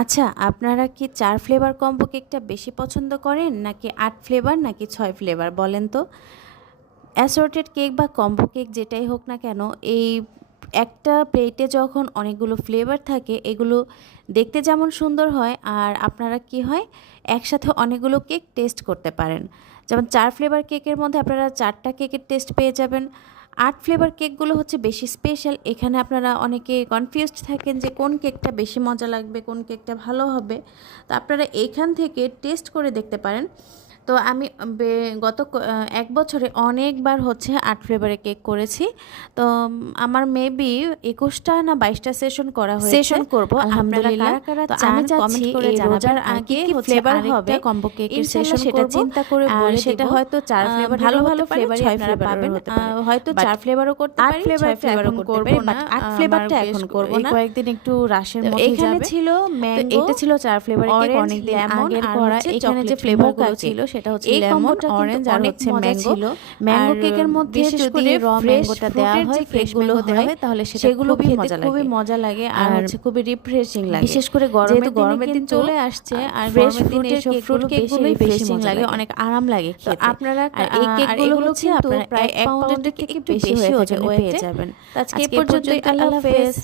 আচ্ছা, আপনারা কি ৪ ফ্লেভার কম্বো কেকটা বেশি পছন্দ করেন নাকি ৮ ফ্লেভার নাকি ৬ ফ্লেভার বলেন তো? অ্যাসর্টেড কেক বা কম্বো কেক যেটাই হোক না কেন, এই একটা প্লেটে যখন অনেকগুলো ফ্লেভার থাকে, এগুলো দেখতে যেমন সুন্দর হয় আর আপনারা কি হয় একসাথে অনেকগুলো কেক টেস্ট করতে পারেন। যেমন ৪ ফ্লেভার কেকের মধ্যে আপনারা ৪টা কেকের টেস্ট পেয়ে যাবেন। ৮ ফ্লেভার কেকগুলো হচ্ছে বেশি স্পেশাল। এখানে আপনারা অনেকে কনফিউজড থাকেন যে কোন কেকটা বেশি মজা লাগবে, কোন কেকটা ভালো হবে। তো আপনারা এইখান থেকে টেস্ট করে দেখতে পারেন। তো আমি গত ১ বছরে অনেকবার হচ্ছে ৮ ফ্লেভারের কেক করেছি। তো আমার মেবি ২১টা না ২২টা সেশন করা হয়েছে। সেশন করব আলহামদুলিল্লাহ। কারা তো চান আমি কমেন্ট চাচ্ছি করে এই জানাবেন রোজার আর আগে কি ফ্লেভার ফ্লেভার হবে হবে কম্বো কেকের ইনশাআল্লাহ সেশন সেটা করব। চিন্তা করে আর বলে সেটা দিব। হয়তো ৪ ফ্লেভারেরও ভালো হতে ভালো পারে, ফ্লেভারই ৬ আপনারা ফ্লেভারেরও পাবেন। হতে পারে। হয়তো বাট ৪ ফ্লেভারও করতে ৮ পারি, ৬ ফ্লেভারটা ফ্লেভারও এখন করতে করব পারি। না। বাট ৮ ফ্লেভারটা আমার এখন করব এই না। কয়েকদিন একটু রাশের তো মধ্যে এইখানে যাবে। ছিল তো ম্যাঙ্গো, এটা ছিল ৪ ফ্লেভারের কেক, অরেঞ্জ, অনেকদিন লেমন আগের আর করা। হচ্ছে এখানে যে চকলেট ফ্লেভারগুলো মোকা কেক। ছিল সেটা হচ্ছে এই লেমন, কম্বোটা কিন্তু অরেঞ্জ আর অনেক হচ্ছে মজা ম্যাঙ্গো। ছিল। ম্যাঙ্গো আর কেকের মধ্যে বিশেষ যদি করে র ফ্রেশ ম্যাঙ্গোটা দেওয়া ফ্রুটের হয়, যে ফ্রেশ কেকগুলো ম্যাঙ্গো দেওয়া হয়, হয় তাহলে সেটা সেগুলো খুবই খেতে মজা খুবই লাগে। মজা লাগে আর হচ্ছে খুবই রিফ্রেশিং লাগে। বিশেষ করে যেহেতু গরমের দিন কিন্তু চলে আসছে আর ফ্রেশ গরমের দিনে ফ্রুটের এসব ফ্রুট কেকগুলোই বেশি রিফ্রেশিং মজা লাগে, অনেক আরাম লাগে তো খেতে। আপনারা আর এই কেকগুলো এগুলো হচ্ছে কিন্তু আপনারা প্রায় ১ 1 পাউন্ডের পাউন্ডের থেকে থেকে একটু বেশি বেশি হয়ে থাকে ওজনে পেয়ে ওয়েটে। যাবেন। তো আজকে আজকে এই এ পর্যন্তই। পর্যন্তই। আল্লাহ আল্লাহ হাফেজ। হাফেজ।